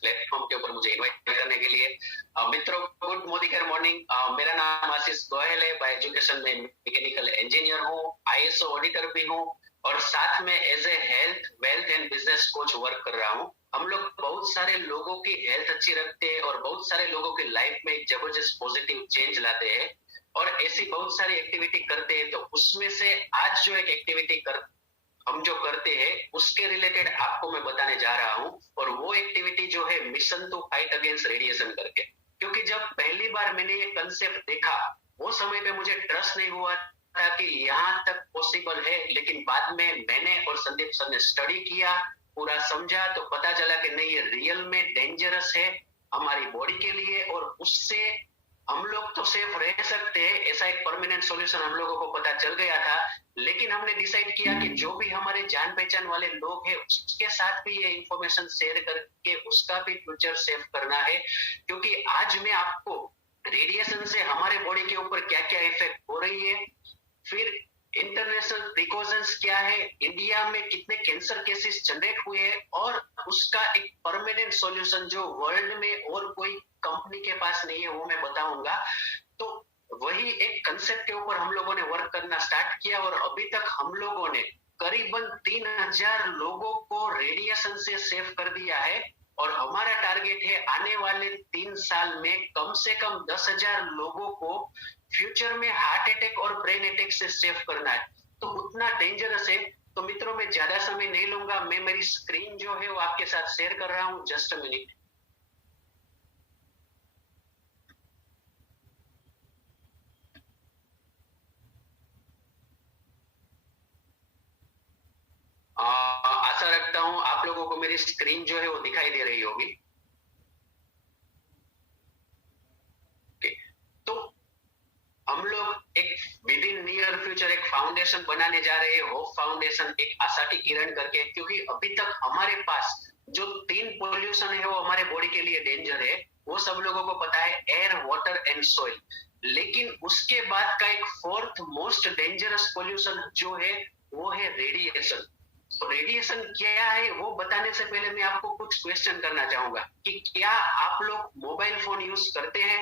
Platform के ऊपर मुझे इनवाइट करने के लिए। मित्रों, गुड मॉर्निंग। मेरा नाम आशीष गोयल है। बाय एजुकेशन में मैकेनिकल इंजीनियर हूँ, आईएसओ ऑडिटर भी हूँ और साथ में as a health, wealth and business coach work कर रहा हूँ। हम लोग बहुत सारे लोगों की हेल्थ अच्छी रखते हैं और बहुत सारे लोगों की लाइफ में एक जबरदस्त पॉजिटिव चेंज लाते हैं और ऐसी बहुत सारी एक्टिविटी करते हैं। तो उसमें से आज जो एक एक्टिविटी हम जो करते हैं उसके रिलेटेड आपको मैं बताने जा रहा हूं और वो एक्टिविटी जो है mission to fight against radiation करके। क्योंकि जब पहली बार मैंने ये कंसेप्ट देखा वो समय पे मुझे ट्रस्ट नहीं हुआ था कि यहाँ तक पॉसिबल है, लेकिन बाद में मैंने और संदीप सर ने स्टडी किया, पूरा समझा तो पता चला कि नहीं, ये रियल में डेंजरस है हमारी बॉडी के लिए और उससे हम लोग तो सेफ रह सकते हैं, ऐसा एक परमानेंट सॉल्यूशन हम लोगों को पता चल गया था। लेकिन हमने डिसाइड किया कि जो भी हमारे जान पहचान वाले लोग हैं उसके साथ भी ये इंफॉर्मेशन शेयर करके उसका भी फ्यूचर सेव करना है। क्योंकि आज मैं आपको रेडिएशन से हमारे बॉडी के ऊपर क्या क्या इफेक्ट हो रही है, फिर इंटरनेशनल प्रिकॉशंस क्या है, इंडिया में कितने कैंसर केसेस जनरेट हुए हैं और उसका एक परमानेंट सॉल्यूशन जो वर्ल्ड में और कोई कंपनी के पास नहीं है वो मैं बताऊंगा। तो वही एक कंसेप्ट के ऊपर हम लोगों ने वर्क करना स्टार्ट किया और अभी तक हम लोगों ने करीबन 3000 लोगों को रेडिएशन से सेव कर दिया है और हमारा टारगेट है आने वाले 3 साल में कम से कम 10,000 लोगों को फ्यूचर में हार्ट अटैक और ब्रेन अटैक से सेव करना है। तो उतना डेंजरस है। तो मित्रों, मैं ज्यादा समय नहीं लूंगा, मैं मेरी स्क्रीन जो है वो आपके साथ शेयर कर रहा हूं। Just a minute. आशा रखता हूं आप लोगों को मेरी स्क्रीन जो है वो दिखाई दे रही होगी। तो हम लोग एक विद इन नियर फ्यूचर एक फाउंडेशन बनाने जा रहे हैं, होप फाउंडेशन, एक आशा की किरण करके। क्योंकि अभी तक हमारे पास जो 3 पोल्यूशन है वो हमारे बॉडी के लिए डेंजर है, वो सब लोगों को पता है, एयर, वाटर एंड सॉइल। लेकिन उसके बाद का एक 4th मोस्ट डेंजरस पोल्यूशन जो है वो है रेडिएशन। तो रेडिएशन क्या है वो बताने से पहले मैं आपको कुछ क्वेश्चन करना चाहूंगा कि क्या आप लोग मोबाइल फोन यूज करते हैं?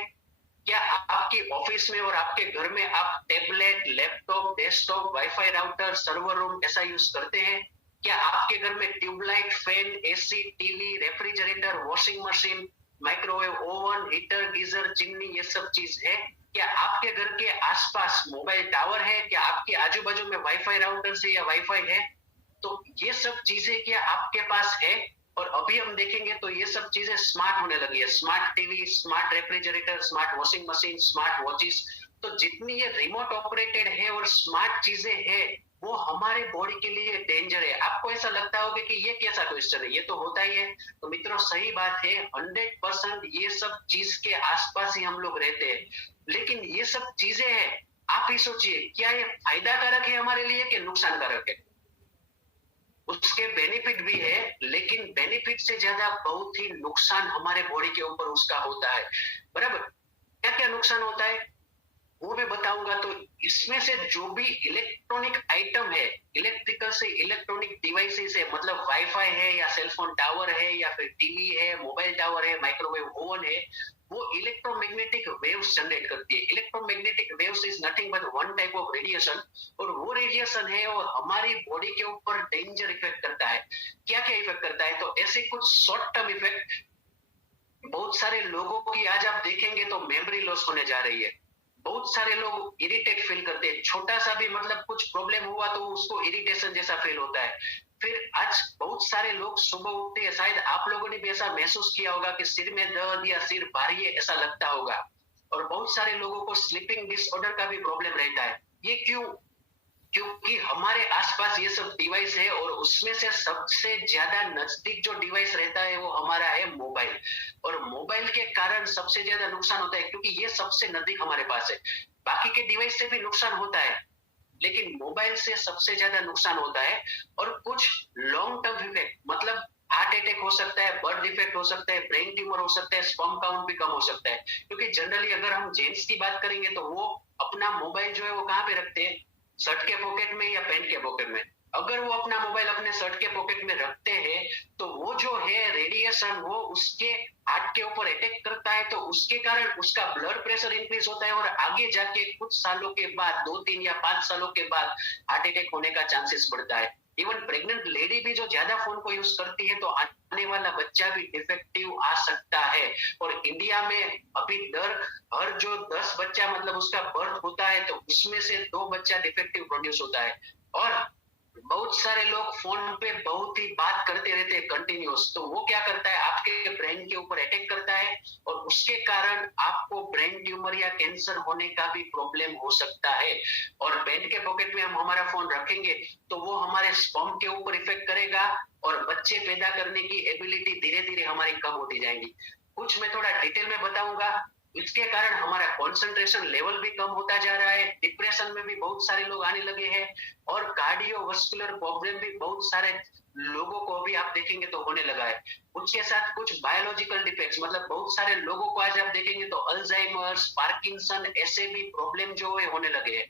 क्या आपके ऑफिस में और आपके घर में आप tablet, laptop, desktop, wifi router, server room ऐसा यूज करते हैं? क्या आपके घर में tube light, fan, AC, TV, refrigerator, washing machine, microwave oven, heater, geyser, chimney, ये सब चीज है? क्या आपके घर के आसपास मोबाइल टावर है? क्या आपके आजू बाजू में वाईफाई राउटर से या वाईफाई है? तो ये सब चीजें क्या आपके पास है? और अभी हम देखेंगे तो ये सब चीजें स्मार्ट होने लगी है। Smart TV, smart refrigerator, smart washing machine, smart watches. तो जितनी ये रिमोट ऑपरेटेड है और स्मार्ट चीजें हैं वो हमारे बॉडी के लिए डेंजर है। आपको ऐसा लगता होगा कि ये कैसा क्वेश्चन है, ये तो होता ही है। तो मित्रों, सही बात है, 100% ये सब चीज के आसपास ही हम लोग रहते हैं। लेकिन ये सब चीजें हैं, आप ही सोचिए, क्या ये फायदा कारक है हमारे लिए कि नुकसान कारक है? उसके बेनिफिट भी है, लेकिन बेनिफिट से ज्यादा बहुत ही नुकसान हमारे बॉडी के ऊपर उसका होता है। बराबर? क्या क्या नुकसान होता है वो मैं बताऊंगा। तो इसमें से जो भी इलेक्ट्रॉनिक आइटम है, इलेक्ट्रिकल से इलेक्ट्रॉनिक डिवाइसेस है, मतलब वाईफाई है या सेलफोन टावर है या फिर टीवी है, मोबाइल टावर है, माइक्रोवेव ओवन है, वो इलेक्ट्रोमैग्नेटिक वेव्स जनरेट करती है। Electromagnetic waves is nothing but one type of radiation और वो रेडिएशन है और हमारी बॉडी के ऊपर डेंजर इफेक्ट करता है। क्या क्या इफेक्ट करता है? तो ऐसे कुछ शॉर्ट टर्म इफेक्ट बहुत सारे लोगों की आज आप देखेंगे तो मेमोरी लॉस होने जा रही है। बहुत सारे लोग इरिटेट फील करते हैं, छोटा सा भी मतलब कुछ प्रॉब्लम हुआ तो उसको इरिटेशन जैसा फील होता है। फिर आज बहुत सारे लोग सुबह उठते हैं, शायद आप लोगों ने भी ऐसा महसूस किया होगा कि सिर में दर्द या सिर भारी है ऐसा लगता होगा। और बहुत सारे लोगों को स्लीपिंग डिसऑर्डर का भी प्रॉब्लम रहता है। ये क्यों? क्योंकि हमारे आसपास ये सब डिवाइस है और उसमें से सबसे ज्यादा नजदीक जो डिवाइस रहता है वो हमारा है मोबाइल। और मोबाइल के कारण सबसे ज्यादा नुकसान होता है क्योंकि ये सबसे नजदीक हमारे पास है। बाकी के डिवाइस से भी नुकसान होता है लेकिन मोबाइल से सबसे ज्यादा नुकसान होता है। और कुछ लॉन्ग टर्म इफेक्ट, मतलब हार्ट अटैक हो सकता है, बर्थ डिफेक्ट हो सकता है, ब्रेन ट्यूमर हो सकता है, स्पर्म काउंट भी कम हो सकता है। क्योंकि जनरली अगर हम जेंट्स की बात करेंगे तो वो अपना मोबाइल जो है वो कहाँ पे रखते हैं? शर्ट के पॉकेट में या पैंट के पॉकेट में। अगर वो अपना मोबाइल अपने शर्ट के पॉकेट में रखते हैं तो वो जो है रेडिएशन वो उसके हार्ट के ऊपर अटैक करता है, तो उसके कारण उसका ब्लड प्रेशर इंक्रीज होता है और आगे जाके कुछ सालों के बाद 2, 3 या 5 सालों के बाद हार्ट अटैक होने का चांसेस बढ़ता है। इवन प्रेग्नेंट लेडी भी जो ज्यादा फोन को यूज करती है तो आने वाला बच्चा भी डिफेक्टिव आ सकता है। और इंडिया में अभी दर हर जो 10 बच्चा मतलब उसका बर्थ होता है तो उसमें से 2 बच्चा डिफेक्टिव प्रोड्यूस होता है। और बहुत सारे लोग फोन पे बहुत ही बात करते रहते हैं कंटिन्यूस, तो वो क्या करता है आपके ब्रेन के ऊपर अटैक करता है और उसके कारण आपको ब्रेन ट्यूमर या कैंसर होने का भी प्रॉब्लम हो सकता है। और बेड के पॉकेट में हम हमारा फोन रखेंगे तो वो हमारे स्पर्म के ऊपर इफेक्ट करेगा और बच्चे पैदा करने की एबिलिटी धीरे धीरे हमारी कम होती जाएगी। कुछ मैं थोड़ा डिटेल में बताऊंगा। इसके कारण हमारा कंसंट्रेशन लेवल भी कम होता जा रहा है, डिप्रेशन में भी बहुत सारे लोग आने लगे हैं और कार्डियोवास्कुलर प्रॉब्लम भी बहुत सारे लोगों को अभी आप देखेंगे तो होने लगा है। उसके साथ कुछ बायोलॉजिकल डिफेक्ट्स मतलब बहुत सारे लोगों को आज आप देखेंगे तो अल्जाइमर्स, पार्किंसन ऐसे भी प्रॉब्लम जो है होने लगे हैं।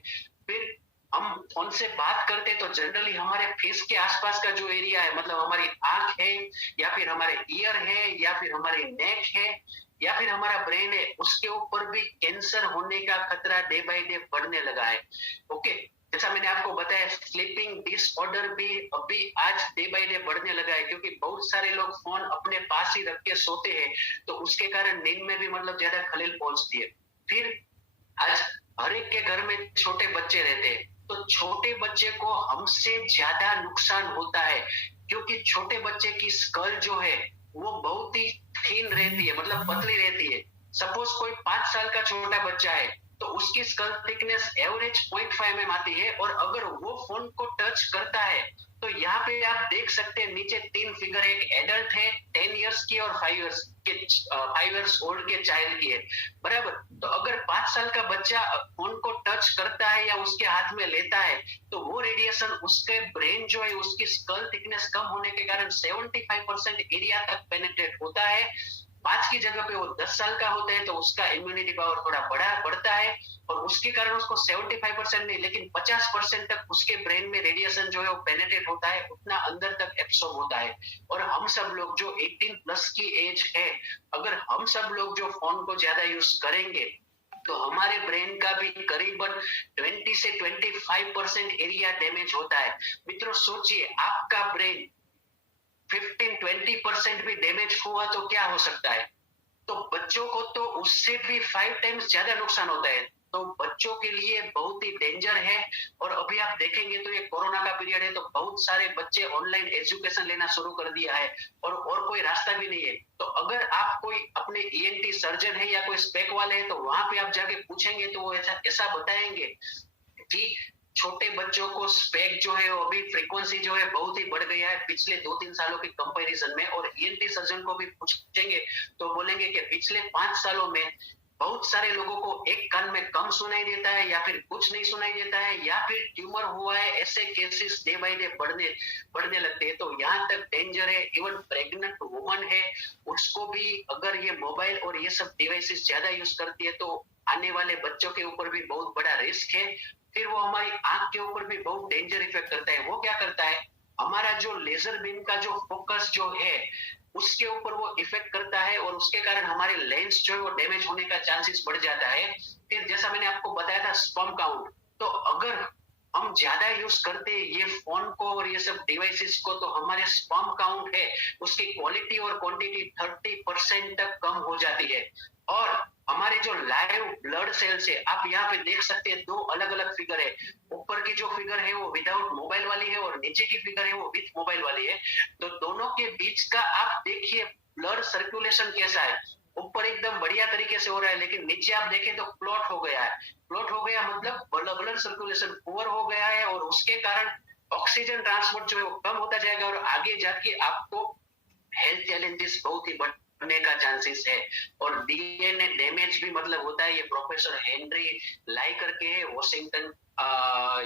फिर हम फोन से बात करते हैं तो जनरली हमारे फेस के आसपास का जो एरिया है मतलब हमारी आंख है या फिर हमारे ईयर है या फिर हमारी नेक है या फिर हमारा ब्रेन है, उसके ऊपर भी कैंसर होने का खतरा डे बाय डे बढ़ने लगा है। ओके, जैसा मैंने आपको बताया स्लीपिंग डिसऑर्डर भी अभी आज डे बाय डे बढ़ने लगा है क्योंकि बहुत सारे लोग फोन अपने पास ही रख के सोते हैं तो उसके कारण नींद में भी मतलब ज्यादा खलेल पहुंचती है। फिर आज हर एक के घर में छोटे बच्चे रहते हैं तो छोटे बच्चे को हमसे ज्यादा नुकसान होता है क्योंकि छोटे बच्चे की स्कल जो है वो बहुत ही थिन रहती है मतलब पतली रहती है। सपोज कोई 5 साल का छोटा बच्चा है तो उसकी स्कल थिकनेस एवरेज 0.5 mm आती है और अगर वो फोन को टच करता है तो यहाँ पे आप देख सकते हैं नीचे 3 फिगर, एक एडल्ट है 10 इयर्स की और 5 इयर्स ओल्ड के चाइल्ड की है, बराबर। तो अगर 5 साल का बच्चा फोन को टच करता है या उसके हाथ में लेता है तो वो रेडिएशन उसके ब्रेन जो है उसकी स्कल थिकनेस कम होने के कारण 75% एरिया तक पेनिट्रेट होता है। 5 की जगह पे वो 10 साल का होता है तो उसका इम्यूनिटी पावर थोड़ा बढ़ता है और उसके कारण उसको 75% नहीं लेकिन 50% तक उसके ब्रेन में रेडिएशन जो है वो पेनिट्रेट होता है, उतना अंदर तक एब्सॉर्ब होता है। और हम सब लोग जो 18 प्लस की एज है, अगर हम सब लोग जो फोन को ज्यादा यूज करेंगे तो हमारे ब्रेन का भी करीबन 20 से 25% एरिया डैमेज होता है। मित्रों सोचिए आपका ब्रेन 15-20% भी डैमेज हुआ तो क्या हो सकता है। तो बच्चों को तो उससे भी 5 टाइम्स ज्यादा नुकसान होता है, तो बच्चों के लिए बहुत ही डेंजर है। और अभी आप देखेंगे तो ये कोरोना का पीरियड है तो बहुत सारे बच्चे ऑनलाइन एजुकेशन लेना शुरू कर दिया है और कोई रास्ता भी नहीं है। तो अगर आप कोई अपने ईएनटी सर्जन है या कोई स्पेक वाले हैं तो वहां पे आप जाके पूछेंगे तो वो ऐसा बताएंगे कि छोटे बच्चों को स्पेक जो है वो अभी फ्रीक्वेंसी जो है बहुत ही बढ़ गया है पिछले 2-3 सालों के कंपैरिजन में। और ईएनटी सर्जन को भी पूछेंगे तो बोलेंगे कि पिछले 5 सालों में बहुत सारे लोगों को एक कान में कम सुनाई देता है या फिर कुछ नहीं सुनाई देता है या फिर ट्यूमर हुआ है, ऐसे केसेस डे बाय डे बढ़ने लगते हैं। तो यहाँ तक डेंजर है। इवन प्रेग्नेंट वुमन है उसको भी अगर ये मोबाइल और ये सब डिवाइसेस ज्यादा यूज करती है तो आने वाले बच्चों के ऊपर भी बहुत बड़ा रिस्क है। फिर वो हमारी आंख के ऊपर भी बहुत डेंजर इफेक्ट करता है। वो क्या करता है हमारा जो लेजर बीम का जो फोकस जो है उसके ऊपर वो इफेक्ट करता है और उसके कारण हमारे लेंस जो है वो डैमेज होने का चांसेस बढ़ जाता है। फिर जैसा मैंने आपको बताया था स्पर्म काउंट, तो अगर हम ज्यादा यूज करते हैं ये फोन को और ये सब डिवाइसेस को तो हमारे स्पर्म काउंट है उसकी क्वालिटी और क्वांटिटी 30% तक कम हो जाती है। और हमारे जो लाइव ब्लड सेल्स है आप यहाँ पे देख सकते हैं 2 अलग अलग फिगर है। ऊपर की जो फिगर है वो विदाउट मोबाइल वाली है और नीचे की फिगर है वो विथ मोबाइल वाली है। तो दोनों के बीच का आप देखिए ब्लड सर्कुलेशन कैसा है। ऊपर एकदम बढ़िया तरीके से हो रहा है लेकिन नीचे आप देखें तो क्लॉट हो गया है। क्लॉट हो गया मतलब ब्लड सर्कुलेशन पुअर हो गया है और उसके कारण ऑक्सीजन ट्रांसपोर्ट जो है वो कम होता जाएगा और आगे जाके आपको हेल्थ चैलेंजेस बहुत ही बढ़ने का चांसेस है। और डीएनए डैमेज भी मतलब होता है। ये प्रोफेसर हेनरी लाई करके है वॉशिंगटन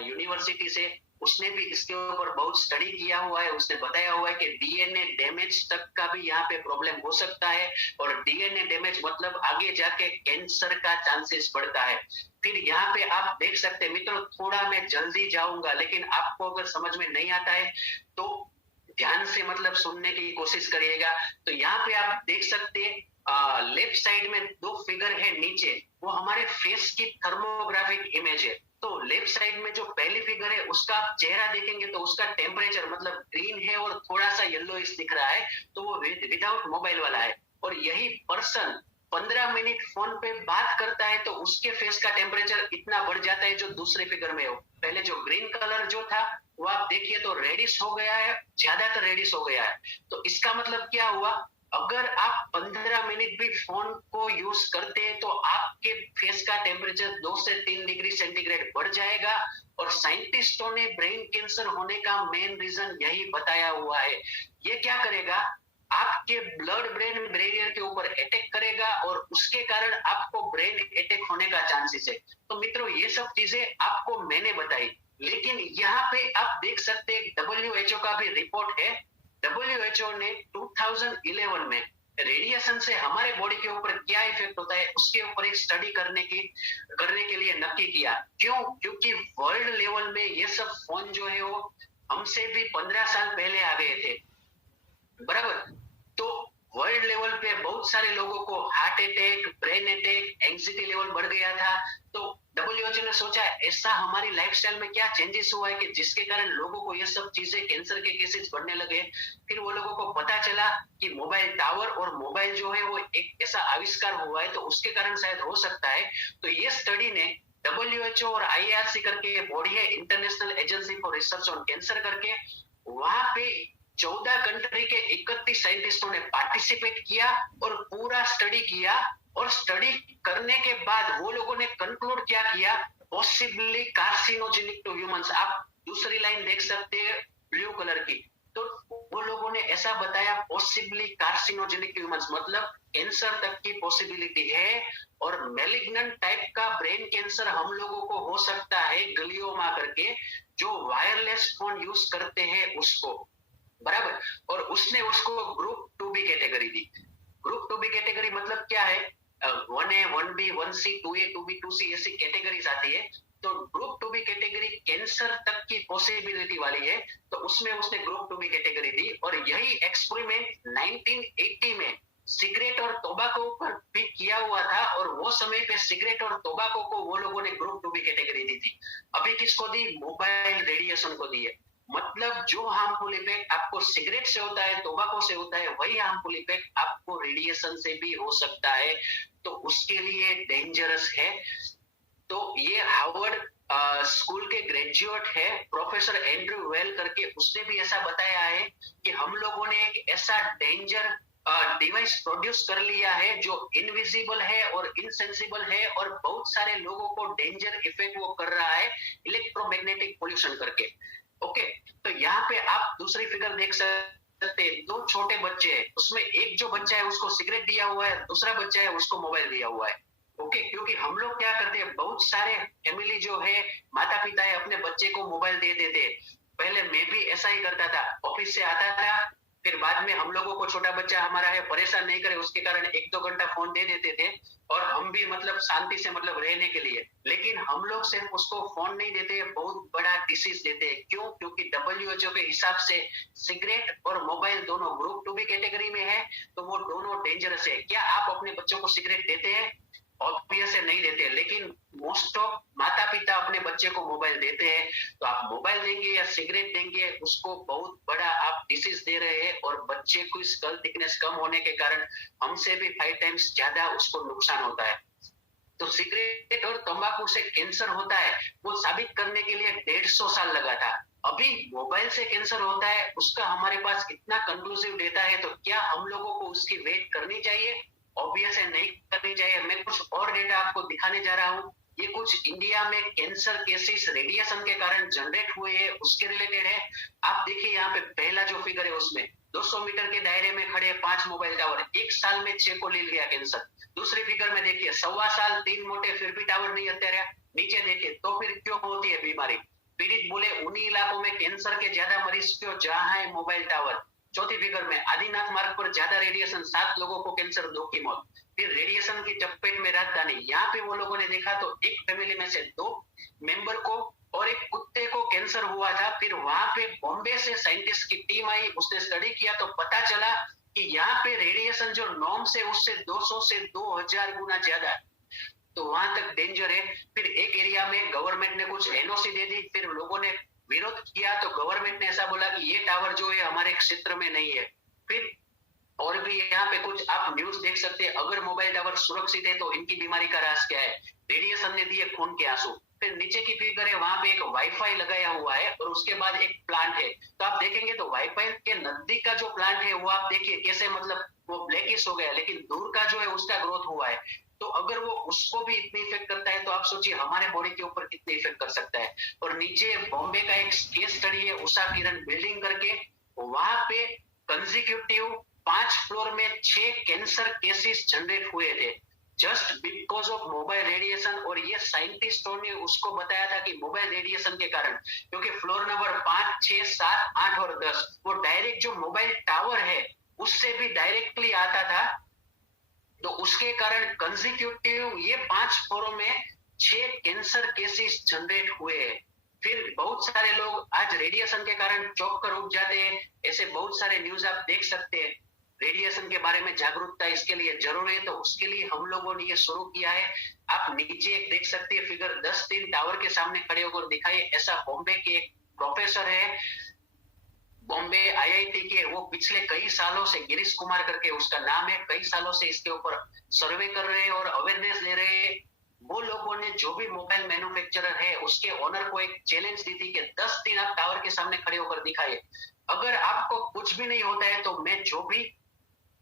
यूनिवर्सिटी से, उसने भी इसके ऊपर बहुत स्टडी किया हुआ है। उसने बताया हुआ है कि डीएनए डैमेज तक का भी यहाँ पे प्रॉब्लम हो सकता है, और डीएनए डैमेज मतलब आगे जाके कैंसर का चांसेस बढ़ता है। फिर यहाँ पे आप देख सकते हैं मित्रों, थोड़ा मैं जल्दी जाऊंगा, लेकिन आपको अगर समझ में नहीं आता है तो ध्यान से मतलब सुनने की कोशिश करिएगा। तो यहाँ पे आप देख सकते हैं लेफ्ट साइड में दो फिगर है नीचे, वो हमारे फेस की थर्मोग्राफिक इमेज है। तो लेफ्ट साइड में जो पहली फिगर है उसका आप चेहरा देखेंगे तो उसका टेम्परेचर मतलब ग्रीन है और थोड़ा सा येलोइश दिख रहा है, तो वो विदाउट मोबाइल वाला है। और यही पर्सन 15 मिनट फोन पे बात करता है तो उसके फेस का टेम्परेचर इतना बढ़ जाता है जो दूसरे फिगर में हो। पहले जो ग्रीन कलर जो था वो आप देखिए तो रेडिश हो गया है, ज्यादातर रेडिश हो गया है। तो इसका मतलब क्या हुआ, अगर आप 15 मिनट भी फोन को यूज करते हैं तो आपके फेस का टेम्परेचर 2 से 3 डिग्री सेंटीग्रेड बढ़ जाएगा। और साइंटिस्टों ने ब्रेन कैंसर होने का मेन रीजन यही बताया हुआ है। ये क्या करेगा, आपके ब्लड ब्रेन बैरियर के ऊपर अटैक करेगा और उसके कारण आपको ब्रेन अटैक होने का चांसेस है। तो मित्रों ये सब चीजें आपको मैंने बताई, लेकिन यहाँ पे आप देख सकते हैं WHO का भी रिपोर्ट है। WHO ने 2011 में रेडिएशन से हमारे बॉडी के ऊपर क्या इफेक्ट होता है उसके ऊपर एक स्टडी करने के लिए नक्की किया। क्यों? क्योंकि वर्ल्ड लेवल में ये सब फोन जो है वो हमसे भी 15 साल पहले आ गए थे, बराबर। तो वर्ल्ड लेवल पे बहुत सारे लोगों को heart attack, brain attack, anxiety level बढ़ गया था। तो WHO ने सोचा ऐसा हमारी लाइफस्टाइल में क्या चेंजेस हुआ है कि जिसके कारण लोगों को ये सब चीजें, कैंसर के केसेस बढ़ने लगे। फिर वो लोगों को पता चला कि मोबाइल टावर और मोबाइल जो है वो एक ऐसा आविष्कार हुआ है, तो उसके कारण शायद हो सकता है। तो ये स्टडी ने WHO और IARC करके बॉडी है, international agency for research on cancer करके, वहां पे 14 कंट्री के 31 साइंटिस्टों ने पार्टिसिपेट किया और पूरा स्टडी किया। और स्टडी करने के बाद वो लोगों ने कंक्लूड क्या किया, पॉसिबली कार्सिनोजेनिक टू ह्यूमंस। आप दूसरी लाइन देख सकते हैं ब्लू कलर की। तो वो लोगों ने ऐसा बताया पॉसिबली कार्सिनोजेनिक टू ह्यूमंस, मतलब कैंसर तक की पॉसिबिलिटी है। और मैलिग्नेंट टाइप का ब्रेन कैंसर हम लोगों को हो सकता है ग्लियोमा करके, जो वायरलेस फोन यूज करते हैं उसको, बराबर। और उसने उसको ग्रुप 2B कैटेगरी दी। ग्रुप 2B कैटेगरी मतलब क्या है, 1A 1B 1C 2A 2B 2C ऐसी कैटेगरीज आती है। तो ग्रुप 2B कैटेगरी कैंसर तक की पॉसिबिलिटी वाली है, तो उसमें उसने ग्रुप 2B कैटेगरी दी। और यही एक्सपेरिमेंट 1980 में सिगरेट और तोबाको पर भी किया हुआ था, और वो समय पे सिगरेट और तोबाको को वो लोगों ने ग्रुप 2B कैटेगरी दी थी। अभी किसको दी, मोबाइल रेडिएशन को दी है। मतलब जो हार्मफुल इफेक्ट आपको सिगरेट से होता है, तोबाको से होता है, वही हार्मफुल इफेक्ट आपको रेडिएशन से भी हो सकता है। तो उसके लिए डेंजरस है। तो ये हार्वर्ड स्कूल के ग्रेजुएट है प्रोफेसर एंड्रयू वेल करके, उसने भी ऐसा बताया है कि हम लोगों ने एक ऐसा डेंजर डिवाइस प्रोड्यूस कर लिया है जो इनविजिबल है और इनसेंसिबल है, और बहुत सारे लोगों को डेंजर इफेक्ट वो कर रहा है इलेक्ट्रोमैग्नेटिक पोल्यूशन करके। ओके, तो यहाँ पे आप दूसरी फिगर देख सकते हैं, दो छोटे बच्चे हैं, उसमें एक जो बच्चा है उसको सिगरेट दिया हुआ है, दूसरा बच्चा है उसको मोबाइल दिया हुआ है। ओके, क्योंकि हम लोग क्या करते हैं, बहुत सारे फैमिली जो है, माता पिता है, अपने बच्चे को मोबाइल दे देते। पहले मैं भी ऐसा ही करता था, ऑफिस से आता था, फिर बाद में हम लोगों को छोटा बच्चा हमारा है परेशान नहीं करे उसके कारण 1-2 घंटा फोन दे देते थे, और हम भी मतलब शांति से मतलब रहने के लिए। लेकिन हम लोग सिर्फ उसको फोन नहीं देते, बहुत बड़ा डिसीज देते हैं। क्यों? क्योंकि WHO के हिसाब से सिगरेट और मोबाइल दोनों ग्रुप 2B कैटेगरी में है, तो वो दोनों डेंजरस है। क्या आप अपने बच्चों को सिगरेट देते हैं? ऑब्वियस है नहीं देते, लेकिन मोस्ट ऑफ माता पिता अपने बच्चे को मोबाइल देते हैं। तो आप मोबाइल देंगे या सिगरेट देंगे, उसको बहुत बड़ा आप डिसीज दे रहे हैं, और बच्चे को स्कल थिकनेस कम होने के कारण हमसे भी 5 टाइम्स ज्यादा उसको नुकसान होता है। तो सिगरेट और तंबाकू से कैंसर होता है, वो साबित करने के लिए 150 साल लगा था। अभी मोबाइल से कैंसर होता है, उसका हमारे पास इतना कंक्लूसिव डेटा है, तो क्या हम लोगों को उसकी वेट करनी चाहिए? ऑब्वियस है नहीं करनी चाहिए। मैं कुछ और डेटा आपको दिखाने जा रहा हूँ। ये कुछ इंडिया में कैंसर केसेस रेडिएशन के कारण जनरेट हुए हैं, उसके रिलेटेड है। आप देखिए यहाँ पे पहला जो फिगर है उसमें 200 मीटर के दायरे में खड़े 5 मोबाइल टावर, 1 साल में 6 को ले लिया कैंसर। दूसरी फिगर में देखिए 1.25 साल 3 मोटे, फिर भी टावर नहीं हत्या रहा। नीचे देखिए तो फिर क्यों होती है बीमारी। पीड़ित बोले उन्हीं इलाकों में कैंसर के ज्यादा मरीज क्यों जहां है मोबाइल टावर। चौथी फिगर में आदिनाथ मार्ग पर ज्यादा रेडिएशन, 7 लोगों को कैंसर, 2 की मौत। फिर रेडिएशन की चपेट में राजधानी, यहाँ पे वो लोगों ने देखा तो एक फैमिली में से 2 मेंबर को और एक कुत्ते को कैंसर हुआ था। फिर वहां पे बॉम्बे से साइंटिस्ट की टीम आई, उसने स्टडी किया तो पता चला कि यहाँ पे रेडिएशन जो नॉर्म से उससे 200 से 2000 गुना ज्यादा है, तो वहां तक डेंजर है। फिर एक एरिया में गवर्नमेंट ने कुछ एनओसी दे दी, फिर लोगों ने विरोध किया तो गवर्नमेंट ने ऐसा बोला कि ये टावर जो है हमारे क्षेत्र में नहीं है। फिर और भी यहाँ पे कुछ आप न्यूज देख सकते हैं, अगर मोबाइल टावर सुरक्षित है तो इनकी बीमारी का राज क्या है, रेडिएशन ने दिए खून के आंसू। फिर नीचे की फिगर है, वहां पे एक वाईफाई लगाया हुआ है और उसके बाद एक प्लांट है, तो आप देखेंगे तो वाईफाई के नजदीक का जो प्लांट है वो आप देखिए कैसे मतलब वो ब्लैकिश हो गया, लेकिन दूर का जो है उसका ग्रोथ हुआ है। तो अगर वो उसको भी इतनी इफेक्ट करता है तो आप सोचिए हमारे बॉडी के ऊपर कितनी इफेक्ट कर सकता है। और नीचे बॉम्बे का एक केस स्टडी है, उषा किरण बिल्डिंग करके, वहां पे कंसेक्यूटिव 5 फ्लोर में 6 कैंसर केसेस जनरेट हुए थे just because of mobile radiation. और ये साइंटिस्टों ने उसको बताया था कि मोबाइल रेडिएशन के कारण, क्योंकि फ्लोर नंबर 5, 6, 7, 8 और 10 वो डायरेक्ट जो मोबाइल टावर है उससे भी डायरेक्टली आता था, तो उसके कारण कंसेक्यूटिव ये 5 फ्लोरों में 6 कैंसर केसेस जनरेट हुए हैं। फिर बहुत सारे लोग आज रेडिएशन के कारण चौंक कर उठ जाते हैं, ऐसे बहुत सारे न्यूज आप देख सकते हैं। रेडिएशन के बारे में जागरूकता इसके लिए जरूरी है, तो उसके लिए हम लोगों ने ये शुरू किया है। आप नीचे एक देख सकते हैं फिगर 10-3 टावर के सामने खड़े होकर दिखाइए, ऐसा बॉम्बे के एक प्रोफेसर है, बॉम्बे आईआईटी के, वो पिछले कई सालों से, गिरीश कुमार करके उसका नाम है, कई सालों से इसके ऊपर सर्वे कर रहे हैं और अवेयरनेस ले रहे हैं। वो लोगों ने जो भी मोबाइल मैन्युफैक्चरर है उसके ओनर को एक चैलेंज दी थी कि 10 दिन आप टावर के सामने खड़े होकर दिखाइए, अगर आपको कुछ भी नहीं होता है तो मैं जो भी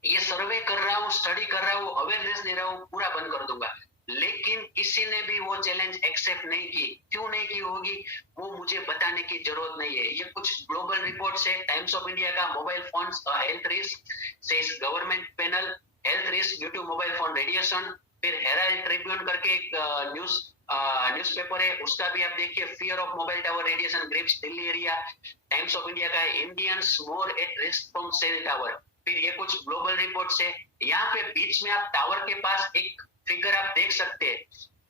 ये सर्वे कर रहा हूँ, स्टडी कर रहा हूँ, अवेयरनेस दे रहा हूँ, पूरा बंद कर दूंगा। लेकिन किसी ने भी वो चैलेंज एक्सेप्ट नहीं की। क्यों नहीं की होगी वो मुझे बताने की जरूरत नहीं है। ये कुछ ग्लोबल रिपोर्ट से, टाइम्स ऑफ इंडिया का मोबाइल फोन्स हेल्थ रिस्क से government panel health risk due to mobile phone radiation, फिर हेराल्ड ट्रिब्यून करके एक न्यूज़पेपर है, उसका भी आप देखिए, fear of mobile tower radiation grips Delhi area, Times of India का है Indians more at risk from cell tower. फिर ये कुछ ग्लोबल रिपोर्ट्स है। यहाँ पे बीच में आप टावर के पास एक फिगर आप देख सकते हैं,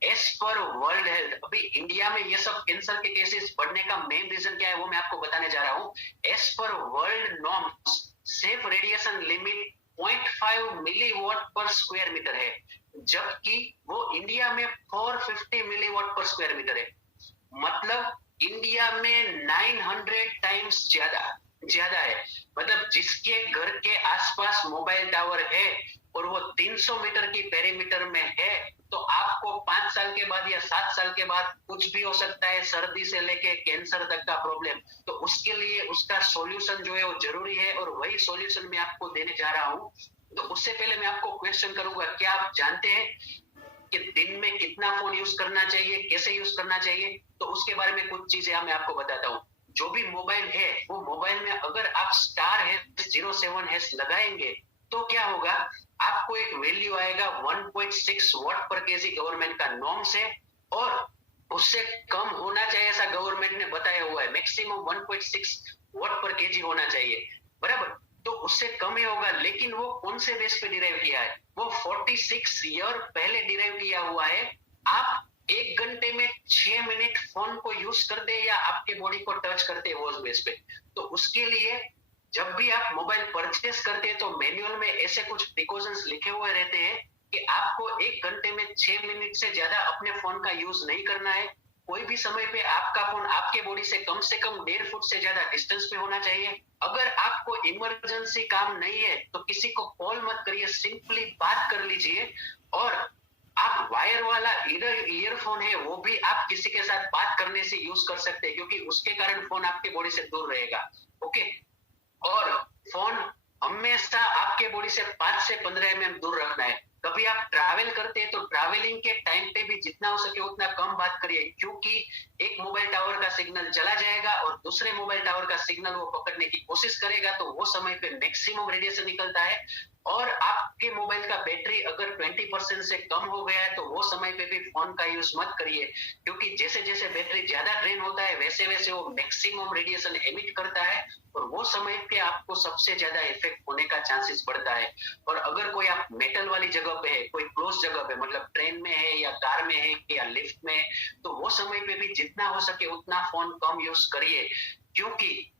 एज पर वर्ल्ड हेल्थ, अभी इंडिया में ये सब कैंसर के केसेस बढ़ने का मेन रीजन क्या है वो मैं आपको बताने जा रहा हूँ। As per world norms safe radiation limit 0.5 milliwatt per square metre है, जबकि वो इंडिया में 450 मिलीवॉट पर स्क्वायर मीटर है। मतलब इंडिया में 900 टाइम्स ज्यादा है। मतलब जिसके घर के आसपास मोबाइल टावर है और वो 300 मीटर की पेरीमीटर में है, तो आपको 5 साल के बाद या 7 साल के बाद कुछ भी हो सकता है, सर्दी से लेके कैंसर तक का प्रॉब्लम। तो उसके लिए उसका सॉल्यूशन जो है वो जरूरी है और वही सॉल्यूशन मैं आपको देने जा रहा हूँ। तो उससे पहले मैं आपको क्वेश्चन करूंगा, क्या आप जानते हैं कि दिन में कितना फोन यूज करना चाहिए, कैसे यूज करना चाहिए? तो उसके बारे में कुछ चीजें मैं आपको बताता हूँ। जो भी मोबाइल है वो मोबाइल में अगर आप *#07# लगाएंगे तो क्या होगा, आपको एक वैल्यू आएगा 1.6 वाट पर केजी, गवर्नमेंट का नॉर्म्स है, और उससे कम होना चाहिए ऐसा गवर्नमेंट ने बताया हुआ है। मैक्सिमम 1.6 वाट पर केजी होना चाहिए, बराबर। तो उससे कम ही होगा, लेकिन वो कौन से बेस पे डिराइव किया है? वो 46 ईयर पहले डिराइव किया हुआ है। आप 1 घंटे में 6 मिनट फोन को यूज करते हैं या आपके बॉडी को टच करते हैं वो बेस पे। तो उसके लिए जब भी आप मोबाइल परचेस करते हैं तो मैनुअल में ऐसे कुछ प्रिकॉशंस लिखे हुए रहते हैं कि आपको 1 घंटे में 6 मिनट से ज्यादा अपने फोन का यूज नहीं करना है। कोई भी समय पे आपका फोन आपके बॉडी से कम 1.5 फुट से ज्यादा डिस्टेंस पे होना चाहिए। अगर आपको इमरजेंसी काम नहीं है तो किसी को कॉल मत करिए, सिंपली बात कर लीजिए। और आप वायर वाला ईयरफोन है वो भी आप किसी के साथ बात करने से यूज कर सकते हैं, क्योंकि उसके कारण फोन आपके बॉडी से दूर रहेगा। ओके, और फोन हमेशा आपके बॉडी से 5 से 15 mm दूर रखना है। कभी आप ट्रैवल करते हैं तो ट्रैवलिंग के टाइम पे भी जितना हो सके उतना कम बात करिए, क्योंकि एक मोबाइल टावर का सिग्नल चला जाएगा और दूसरे मोबाइल टावर का सिग्नल वो पकड़ने की कोशिश करेगा, तो वो समय पे मैक्सिमम रेडिएशन निकलता है। और आपके मोबाइल का बैटरी अगर 20% से कम हो गया है तो वो समय पे भी फोन का यूज मत करिए, क्योंकि जैसे जैसे बैटरी ज्यादा ड्रेन होता है वैसे वैसे वो मैक्सिमम रेडिएशन एमिट करता है और वो समय पे आपको सबसे ज्यादा इफेक्ट होने का चांसेस बढ़ता है। और अगर कोई आप मेटल वाली जगह पे है, कोई क्लोज जगह पे, मतलब ट्रेन में है या कार में है या लिफ्ट में है, तो वो समय पे भी जितना हो सके उतना फोन कम यूज करिए, क्योंकि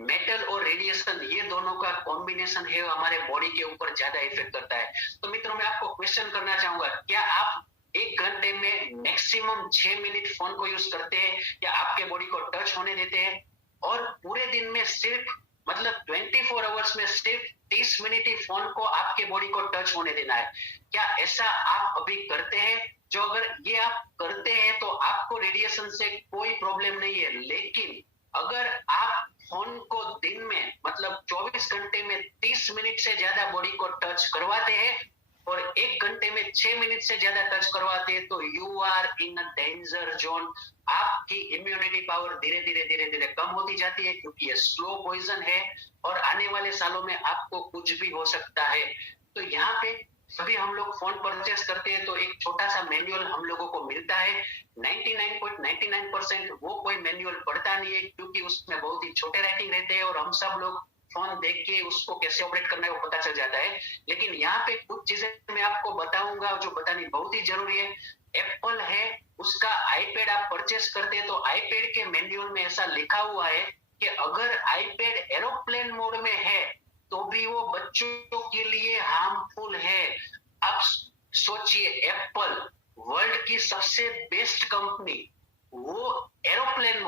मेटल और रेडिएशन ये दोनों का कॉम्बिनेशन है हमारे बॉडी के ऊपर ज्यादा इफेक्ट करता है। तो मित्रों मैं आपको क्वेश्चन करना चाहूंगा, क्या आप 1 घंटे में मैक्सिमम 6 मिनट फोन को यूज करते हैं या आपके बॉडी को टच होने देते हैं? और पूरे दिन में सिर्फ मतलब 24 आवर्स में सिर्फ 30 मिनट ही फोन को आपके बॉडी को टच होने देना है। क्या ऐसा आप अभी करते हैं? जो अगर ये आप करते हैं तो आपको रेडिएशन से कोई प्रॉब्लम नहीं है, लेकिन अगर आप फोन को दिन में मतलब 24 घंटे में 30 मिनट से ज्यादा बॉडी को टच करवाते हैं और 1 घंटे में 6 मिनट से ज्यादा टच करवाते हैं तो you are in a danger zone. आपकी इम्यूनिटी पावर धीरे धीरे धीरे धीरे कम होती जाती है, क्योंकि ये स्लो पॉइजन है और आने वाले सालों में आपको कुछ भी हो सकता है। तो यहाँ पे सभी हम लोग फोन परचेस करते हैं तो एक छोटा सा मैनुअल हम लोगों को मिलता है। 99.99% वो कोई मैनुअल पढ़ता नहीं है, क्योंकि उसमें बहुत ही छोटे राइटिंग रहते हैं और हम सब लोग फोन देख के उसको कैसे ऑपरेट करना है वो पता चल जाता है। लेकिन यहाँ पे कुछ चीजें मैं आपको बताऊंगा जो बतानी बहुत ही जरूरी है। एप्पल है, उसका आईपैड आप परचेस करते हैं तो आईपैड के मैनुअल में ऐसा लिखा हुआ है कि अगर आईपैड एरोप्लेन मोड में है तो भी वो बच्चों के लिए हार्मफुल है। अब सोचिए, एप्पल वर्ल्ड की सबसे बेस्ट कंपनी, वो एरोप्लेन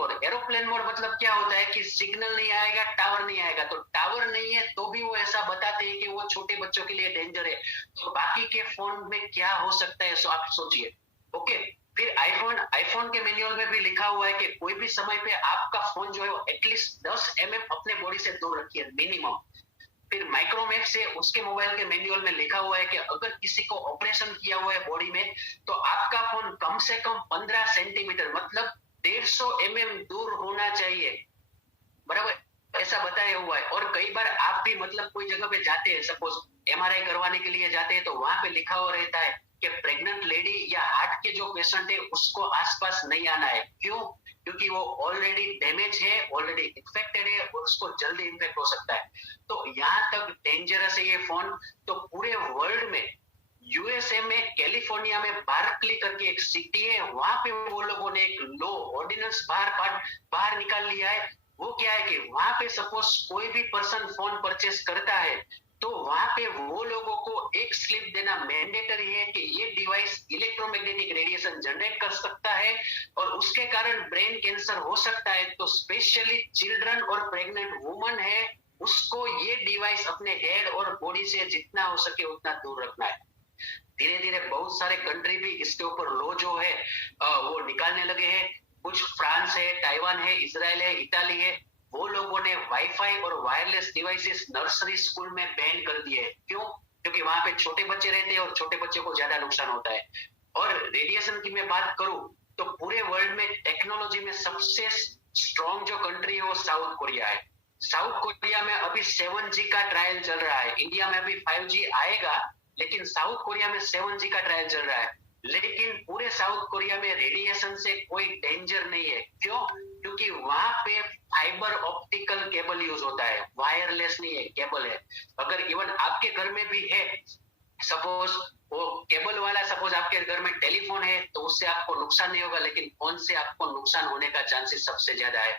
मोड मतलब क्या होता है कि सिग्नल नहीं आएगा, टावर नहीं आएगा, तो टावर नहीं है तो भी वो ऐसा बताते हैं कि वो छोटे बच्चों के लिए डेंजर है। तो बाकी के फोन में क्या हो सकता है सो आप सोचिए। ओके, फिर आईफोन के मैनुअल में भी लिखा हुआ है कि कोई भी समय पे आपका फोन जो है वो एटलीस्ट 10 mm अपने बॉडी से दूर रखिए मिनिमम। फिर माइक्रोमैक्स से उसके मोबाइल के मैनुअल में लिखा हुआ है कि अगर किसी को ऑपरेशन किया हुआ है बॉडी में तो आपका फोन कम से कम 15 सेंटीमीटर मतलब 150 mm दूर होना चाहिए, बराबर, ऐसा बताया हुआ है। और कई बार आप भी मतलब कोई जगह पे जाते हैं, सपोज एमआरआई करवाने के लिए जाते हैं, तो वहां पे लिखा हुआ रहता है कि प्रेग्नेंट लेडी या हार्ट के जो पेशेंट है उसको आसपास नहीं आना है। क्यों? क्योंकि वो ऑलरेडी डैमेज है, ऑलरेडी इन्फेक्टेड है और उसको जल्दी इन्फेक्ट हो सकता है। तो यहाँ तक डेंजरस है ये फोन। तो पूरे वर्ल्ड में, यूएसए में कैलिफोर्निया में बार्कली करके एक सिटी है, वहां पे वो लोगों ने एक लॉ ऑर्डिनेंस बाहर निकाल लिया है। वो क्या है कि वहां पे सपोज कोई भी पर्सन फोन परचेस करता है तो वहां पे वो लोगों को एक स्लिप देना मैंडेटरी है कि ये डिवाइस इलेक्ट्रोमैग्नेटिक रेडिएशन जनरेट कर सकता है और उसके कारण ब्रेन कैंसर हो सकता है। तो स्पेशली चिल्ड्रन और प्रेग्नेंट वुमन है, उसको ये डिवाइस अपने हेड और बॉडी से जितना हो सके उतना दूर रखना है। धीरे धीरे बहुत सारे कंट्री भी इसके ऊपर लॉ जो है वो निकालने लगे हैं। कुछ फ्रांस है, ताइवान है, इजराइल है, इटाली है, वो लोगों ने वाईफाई और वायरलेस डिवाइसेस नर्सरी स्कूल में बैन कर दिए। क्यों? क्योंकि वहां पे छोटे बच्चे रहते हैं और छोटे बच्चे को ज्यादा नुकसान होता है। और रेडिएशन की मैं बात करूं तो पूरे वर्ल्ड में टेक्नोलॉजी में सबसे स्ट्रॉन्ग जो कंट्री है वो साउथ कोरिया है। साउथ कोरिया में अभी 7G का ट्रायल चल रहा है। इंडिया में अभी 5G आएगा, लेकिन साउथ कोरिया में 7G का ट्रायल चल रहा है। लेकिन पूरे साउथ कोरिया में रेडिएशन से कोई डेंजर नहीं है। क्यों? क्योंकि वहां पे फाइबर ऑप्टिकल केबल यूज होता है, वायरलेस नहीं है, केबल है। अगर इवन आपके घर में भी है, सपोज वो केबल वाला, सपोज आपके घर में टेलीफोन है तो उससे आपको नुकसान नहीं होगा, लेकिन फोन से आपको नुकसान होने का चांसेस सबसे ज्यादा है।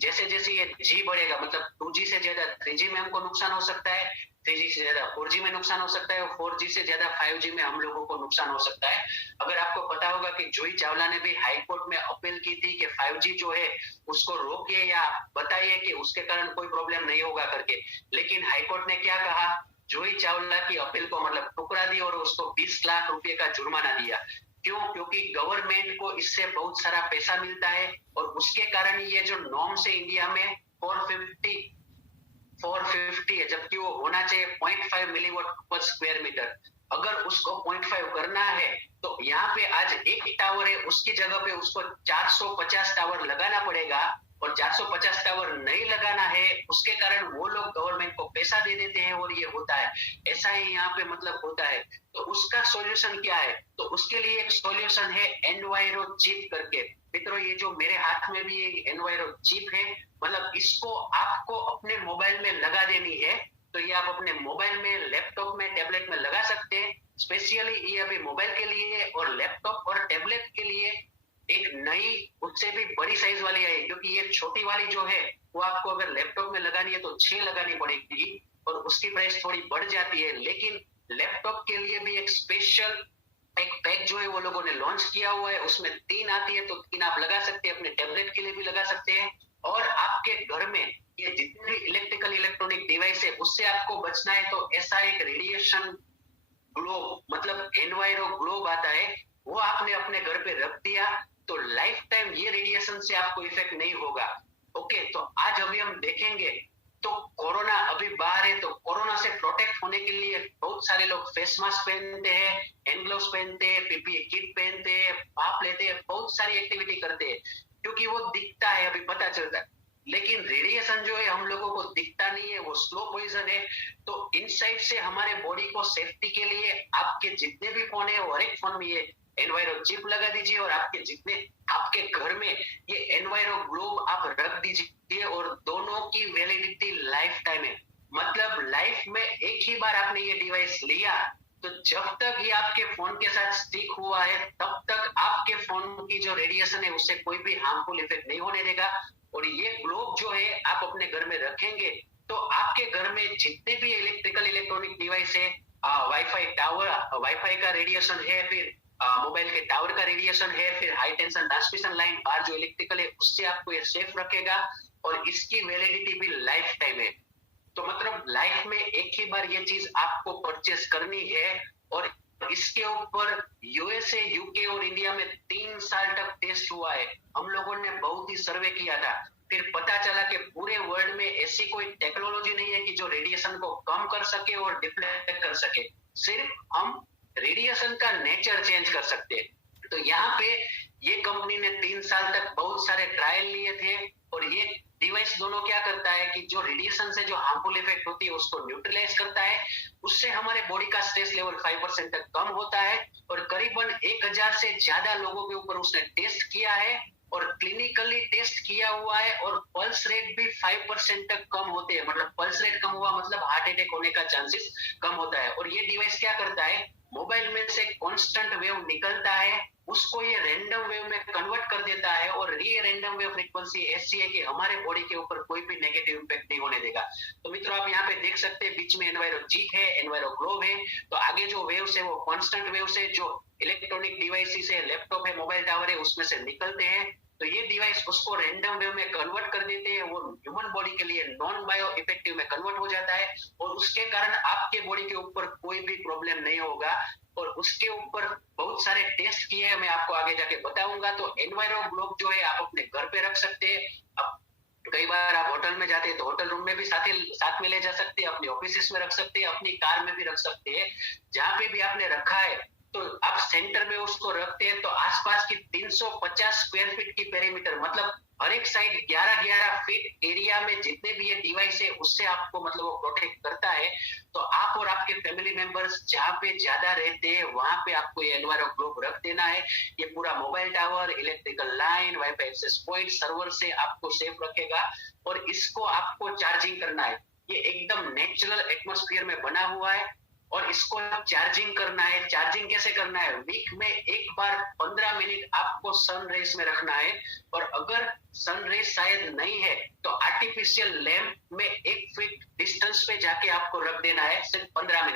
जैसे जैसे ये जी बढ़ेगा, मतलब 2G से ज्यादा 3G में हमको नुकसान हो सकता है, 3G से ज्यादा 4G में नुकसान हो सकता है और 4G से ज्यादा 5G में हम लोगों को नुकसान हो सकता है। अगर आपको पता होगा कि जूही चावला ने भी हाई कोर्ट में अपील की थी कि 5G जो है उसको रोकिए या बताइए कि उसके कारण कोई प्रॉब्लम नहीं होगा करके, लेकिन हाई कोर्ट ने क्या कहा, जूही चावला की अपील को मतलब ठुकरा दी और उसको 20 लाख रुपए का जुर्माना दिया। क्यों? क्योंकि गवर्नमेंट को इससे बहुत सारा पैसा मिलता है और उसके कारण ये जो नॉर्म्स है इंडिया में 450 है, जबकि वो होना चाहिए 0.5 मिलीवाट पर स्क्वायर मीटर। अगर उसको 0.5 करना है तो यहाँ पे आज एक टावर है, उसकी जगह पे उसको 450 टावर लगाना पड़ेगा और 450 टावर नहीं लगाना है, उसके कारण वो लोग गवर्नमेंट को पैसा दे देते हैं और ये होता है। ऐसा ही यहाँ पे मतलब होता है। तो उसका सॉल्यूशन क्या है? तो उसके लिए एक सॉल्यूशन है एनवायरो चिप करके। मित्रों, ये जो मेरे हाथ में भी एक एनवायरो चिप है, मतलब इसको आपको अपने मोबाइल में लगा देनी है। तो ये आप अपने मोबाइल में, लैपटॉप में, टैबलेट में लगा सकते हैं। स्पेशली ये अभी मोबाइल के लिए और लैपटॉप और टैबलेट के लिए एक नई, उससे भी बड़ी साइज वाली आई, क्योंकि ये छोटी वाली जो है वो आपको अगर लैपटॉप में लगानी है तो 6 लगानी पड़ेगी और उसकी प्राइस थोड़ी बढ़ जाती है। लेकिन लैपटॉप के लिए भी एक स्पेशल एक पैक जो है वो लोगों ने लॉन्च किया हुआ है, उसमें 3 आती है, तो 3 आप लगा सकते हैं, अपने टैबलेट के लिए भी लगा सकते हैं। और आपके घर में ये जितने भी इलेक्ट्रिकल इलेक्ट्रॉनिक डिवाइस है उससे आपको बचना है, तो ऐसा एक रेडिएशन ग्लोब, मतलब एनवायरो ग्लोब आता है, वो आपने अपने घर पे रख दिया तो लाइफ टाइम ये रेडिएशन से आपको इफेक्ट नहीं होगा। ओके, तो आज अभी हम देखेंगे तो कोरोना अभी बाहर है, तो कोरोना से प्रोटेक्ट होने के लिए बहुत सारे लोग फेस मास्क पहनते हैं, हैंड ग्लव्स पहनते हैं, पीपीई किट पहनते हैं, भाप लेते हैं, बहुत सारी एक्टिविटी करते हैं, क्योंकि वो दिखता है, अभी पता चलता है। लेकिन रेडिएशन जो है हम लोगों को दिखता नहीं है, वो स्लो पॉइजन है। तो इनसाइड से हमारे बॉडी को सेफ्टी के लिए आपके जितने भी फोन है, वो हर एक फोन में ये एनवायरो चिप लगा दीजिए और आपके जितने आपके घर में ये एनवायरो ग्लोब आप रख दीजिए, और दोनों की वैलिडिटी लाइफ टाइम है। मतलब लाइफ में एक ही बार आपने ये डिवाइस लिया, तो जब तक ये आपके फोन के साथ स्टिक हुआ है तब तक आपके फोन की जो रेडिएशन है उससे कोई भी हार्मफुल इफेक्ट नहीं होने देगा। और ये ग्लोब जो है आप अपने घर में रखेंगे तो आपके घर में जितने भी इलेक्ट्रिकल इलेक्ट्रॉनिक डिवाइस है, वाईफाई टावर, वाईफाई का रेडिएशन है, फिर मोबाइल के टावर का रेडिएशन है, फिर हाई टेंशन ट्रांसमिशन लाइन बार जो इलेक्ट्रिकल है उससे आपको ये सेफ रखेगा, और इसकी वैलिडिटी भी लाइफ टाइम है। तो मतलब लाइफ में एक ही बार ये चीज आपको परचेस करनी है। और इसके ऊपर यूएसए, यूके और इंडिया में 3 साल तक टेस्ट हुआ है। हम लोगों ने बहुत ही सर्वे किया था, फिर पता चला कि पूरे वर्ल्ड में ऐसी कोई टेक्नोलॉजी नहीं है कि जो रेडिएशन को कम कर सके और डिफ्लेक्ट कर सके। सिर्फ हम रेडिएशन का नेचर चेंज कर सकते हैं। तो यहाँ पे ये कंपनी ने 3 साल तक बहुत सारे ट्रायल लिए थे, और ये डिवाइस दोनों क्या करता है कि जो रेडिएशन से जो हार्मफुल इफेक्ट होती है उसको न्यूट्रलाइज करता है, उससे हमारे बॉडी का स्ट्रेस लेवल 5% तक कम होता है। और करीबन 1000 से ज्यादा लोगों के ऊपर उसने टेस्ट किया है और क्लिनिकली टेस्ट किया हुआ है, और पल्स रेट भी 5% तक कम होते हैं। मतलब पल्स रेट कम हुआ मतलब हार्ट अटैक होने का चांसेस कम होता है। और ये डिवाइस क्या करता है, मोबाइल में से कांस्टेंट वेव निकलता है, उसको ये रैंडम वेव में कन्वर्ट कर देता है, और ये रैंडम वेव फ्रीक्वेंसी ऐसी है कि हमारे बॉडी के ऊपर कोई भी नेगेटिव इंपैक्ट नहीं होने देगा। तो मित्रों, आप यहाँ पे देख सकते हैं बीच में एनवायरो चिप है, एनवायरो ग्लोब है, तो आगे जो वेव्स है वो कांस्टेंट वेव्स है, जो इलेक्ट्रॉनिक डिवाइसेस है, लैपटॉप है, मोबाइल टावर है, उसमें से निकलते हैं। तो ये डिवाइस उसको रैंडम वेव में कन्वर्ट कर देते हैं, वो ह्यूमन बॉडी के लिए नॉन बायो इफेक्टिव में कन्वर्ट हो जाता है, और उसके कारण आपके बॉडी के ऊपर कोई भी प्रॉब्लम नहीं होगा। और उसके ऊपर बहुत सारे टेस्ट किए हैं, मैं आपको आगे जाके बताऊंगा। तो एनवायरो ग्लोब जो है आप अपने घर पे रख सकते हैं। अब कई बार आप होटल में जाते हैं तो होटल रूम में भी साथ में ले जा सकते हैं, अपने ऑफिस में रख सकते हैं, अपनी कार में भी रख सकते हैं। जहां पे भी आपने रखा है तो आप सेंटर में उसको रखते हैं, तो आसपास की 350 स्क्वायर फीट की पेरीमीटर, मतलब हर एक साइड 11-11 फीट एरिया में जितने भी ये डिवाइस है उससे आपको मतलब वो प्रोटेक्ट करता है। तो आप और आपके फैमिली मेंबर्स जहाँ पे ज्यादा रहते हैं वहां पे आपको ये एनवायरो ग्लोब रख देना है। ये पूरा mobile tower, electrical line, wifi access point, server से आपको सेफ रखेगा। और इसको आपको चार्जिंग करना है, ये एकदम नेचुरल एटमॉस्फेयर में बना हुआ है, और इसको चार्जिंग करना है। चार्जिंग कैसे करना है, वीक में एक बार 15 मिनट आपको सन रेस में रखना है, और अगर सन रेस शायद नहीं है तो आर्टिफिशियल लैंप में 1 फीट डिस्टेंस पे जाके आपको रख देना है, सिर्फ 15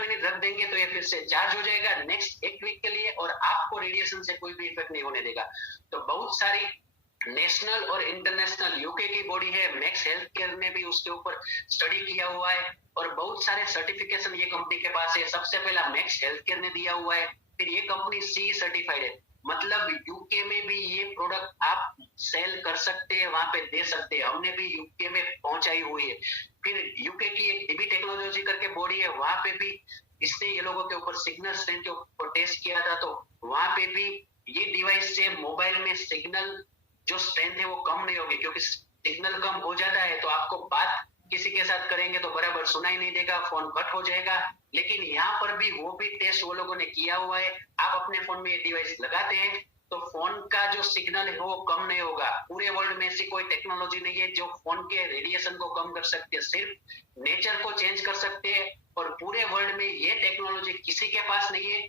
मिनट रख देंगे तो ये फिर से चार्ज हो जाएगा नेक्स्ट 1 वीक के लिए, और आपको रेडिएशन से कोई भी इफेक्ट नहीं होने देगा। तो बहुत सारी नेशनल और इंटरनेशनल, यूके की बॉडी है मैक्स हेल्थ केयर ने भी उसके ऊपर स्टडी किया हुआ है, और बहुत सारे सर्टिफिकेशन ये कंपनी के पास है। सबसे पहला मैक्स हेल्थ केयर ने दिया हुआ है, फिर ये कंपनी सी सर्टिफाइड है, मतलब यूके में भी ये प्रोडक्ट आप सेल कर सकते हैं, वहां पे दे सकते हैं, हमने भी यूके में पहुंचाई हुई है। फिर यूके की एक डीबी टेक्नोलॉजी करके बॉडी है, वहां पे भी इसने ये लोगों के ऊपर सिग्नल स्ट्रेंथ के ऊपर टेस्ट किया था, तो वहां पे भी ये डिवाइस से मोबाइल में सिग्नल जो स्ट्रेंथ है वो कम नहीं होगी, क्योंकि सिग्नल कम हो जाता है तो आपको बात किसी के साथ करेंगे तो बराबर सुनाई नहीं देगा, फोन कट हो जाएगा। लेकिन यहाँ पर भी वो भी टेस्ट वो लोगों ने किया हुआ है। आप अपने फोन में ये डिवाइस लगाते हैं तो फोन का जो सिग्नल है वो कम नहीं होगा। पूरे वर्ल्ड में ऐसी कोई टेक्नोलॉजी नहीं है जो फोन के रेडिएशन को कम कर सकती है, सिर्फ नेचर को चेंज कर सकते हैं। और पूरे वर्ल्ड में ये टेक्नोलॉजी किसी के पास नहीं है।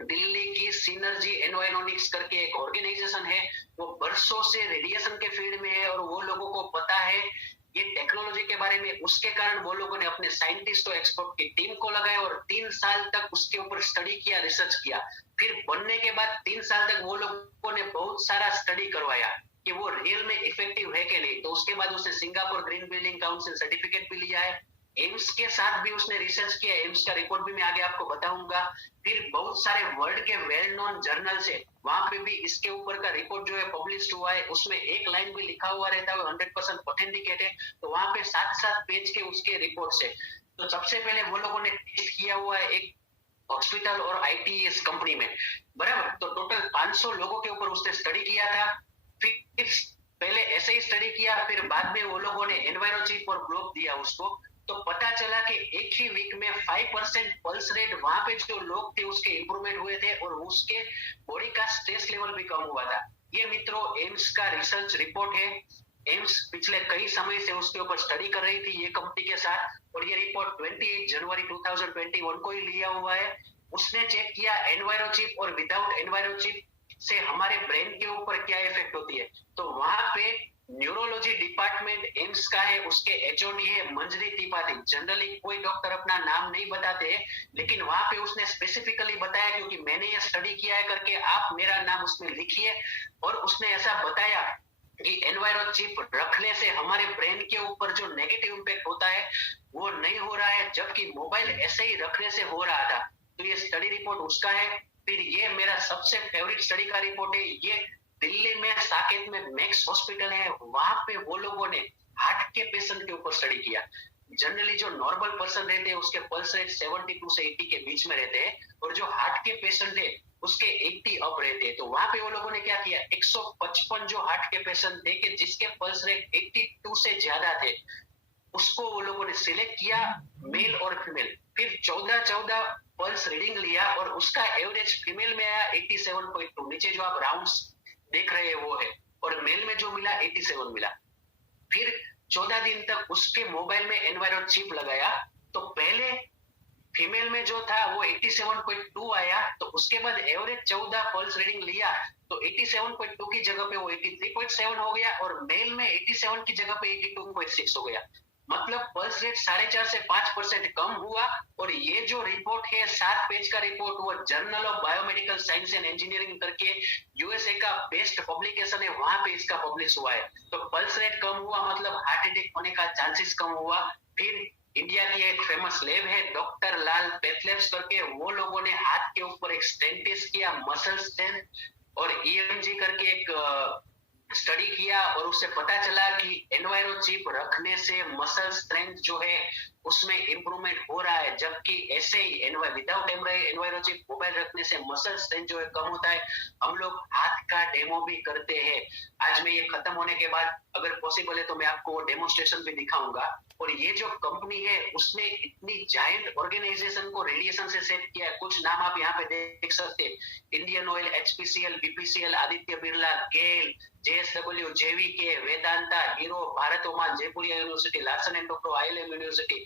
दिल्ली की सिनर्जी एनवायरोनिक्स करके एक ऑर्गेनाइजेशन है, वो बरसों से रेडिएशन के फील्ड में है और वो लोगों को पता है ये टेक्नोलॉजी के बारे में। उसके कारण वो लोगों ने अपने साइंटिस्ट और एक्सपर्ट की टीम को लगाया और 3 साल तक उसके ऊपर स्टडी किया, रिसर्च किया। फिर बनने के बाद 3 साल तक वो लोगों ने बहुत सारा स्टडी करवाया कि वो रियल में इफेक्टिव है कि नहीं। तो उसके बाद उसने Singapore green building council certificate भी लिया है। एम्स के साथ भी उसने रिसर्च किया, एम्स का रिपोर्ट भी मैं आगे आपको बताऊंगा। फिर बहुत सारे वर्ल्ड के वेल नोन जर्नल से वहां पे भी इसके ऊपर का रिपोर्ट जो है पब्लिश हुआ है, उसमें एक लाइन भी लिखा हुआ रहता है, 100% ऑथेंटिकेट है। तो वहां पे 7-7 पेज के उसके रिपोर्ट है। तो सबसे पहले वो लोगों ने टेस्ट किया हुआ है एक हॉस्पिटल और आईटीएस कंपनी में, बराबर। तो टोटल 500 लोगों के ऊपर उसने स्टडी किया था। फिर पहले ऐसे ही स्टडी किया, फिर बाद में वो लोगों ने एनवायरोचिप और ग्लोब दिया उसको। तो पता चला कि एक ही वीक में 5% पल्स रेट वहां पे जो लोग थे उसके इंप्रूवमेंट हुए थे और उसके बॉडी का स्ट्रेस लेवल भी कम हुआ था। ये मित्रों एम्स का रिसर्च रिपोर्ट है। एम्स पिछले कई समय से उसके ऊपर स्टडी कर रही थी ये कंपनी के साथ, और ये रिपोर्ट 28 जनवरी 2021 को ही लिया हुआ है। उसने चेक किया एनवायरोचिप और विदाउट एनवायरोचिप से हमारे ब्रेन के ऊपर क्या इफेक्ट होती है। तो वहां पे न्यूरोलॉजी डिपार्टमेंट एम्स का है, उसके एचओडी है मंजरी त्रिपाठी। जनरली कोई डॉक्टर अपना नाम नहीं बताते, लेकिन वहां पे उसने स्पेसिफिकली बताया क्योंकि मैंने ये स्टडी किया है करके आप मेरा नाम उसमें लिखिए। और उसने ऐसा बताया कि एनवायरो चिप रखने से हमारे ब्रेन के ऊपर जो नेगेटिव इंपैक्ट होता है वो नहीं हो रहा है, जबकि मोबाइल ऐसे ही रखने से हो रहा था। तो ये स्टडी रिपोर्ट उसका है। फिर ये मेरा सबसे फेवरेट स्टडी का रिपोर्ट है, ये दिल्ली में साकेत में मैक्स हॉस्पिटल है, वहां पे वो लोगों ने हार्ट के पेशेंट के ऊपर स्टडी किया। जनरली जो नॉर्मल पर्सन रहते हैं उसके पल्स रेट 72 से 80 के बीच में रहते हैं, और जो हार्ट के पेशेंट है उसके 80 अप रहते हैं। तो वहां पे वो लोगों ने क्या किया, 155 जो हार्ट के पेशेंट थे कि जिसके पल्स रेट 82 से ज्यादा थे, उसको वो लोगों ने सिलेक्ट किया, मेल और फीमेल। फिर 14 पल्स रीडिंग लिया और उसका एवरेज फीमेल में आया 87.2, नीचे जो आप राउंड्स देख रहे हैं वो है, और मेल में जो मिला 87 मिला। फिर 14 दिन तक उसके मोबाइल में एनवायरो चिप लगाया, तो पहले फीमेल में जो था वो 87.2 आया, तो उसके बाद एवरेज 14 पल्स रीडिंग लिया तो 87.2 की जगह पे वो 83.7 हो गया, और मेल में 87 की जगह पे 82.6 हो गया। मतलब पल्स रेट 4.5 से 5% कम हुआ। और ये जो रिपोर्ट है 7 पेज का रिपोर्ट, वो journal of biomedical science and engineering करके यूएसए का बेस्ट पब्लिकेशन है, वहां पे इसका पब्लिश हुआ है। तो पल्स रेट कम हुआ मतलब हार्ट अटैक होने का चांसेस कम हुआ। फिर इंडिया की एक फेमस लैब है डॉक्टर लाल पैथलैब्स करके, वो लोगों ने हाथ के ऊपर एक स्टेंट टेस्ट किया, मसल स्टेंट, और ईएमजी करके एक स्टडी किया, और उससे पता चला कि एनवायरो चिप रखने से मसल स्ट्रेंथ जो है उसमें इंप्रूवमेंट हो रहा है, जबकि ऐसे ही विदाउट एनवायरो चिप मोबाइल रखने से मसल स्ट्रेंथ जो है कम होता है। हम लोग हाथ का डेमो भी करते हैं। आज में ये खत्म होने के बाद अगर पॉसिबल है तो मैं आपको डेमोस्ट्रेशन भी दिखाऊंगा। और ये जो कंपनी है उसने इतनी जायंट ऑर्गेनाइजेशन को रेडिएशन से सेव किया है। कुछ नाम आप यहाँ पे देख सकते हैं, Indian Oil, HPCL, BPCL, Aditya Birla, GAIL, JSW, JVK, Vedanta, Hero, Bharat Oman, Jaipuria university, Larsen and Toubro, ILM university,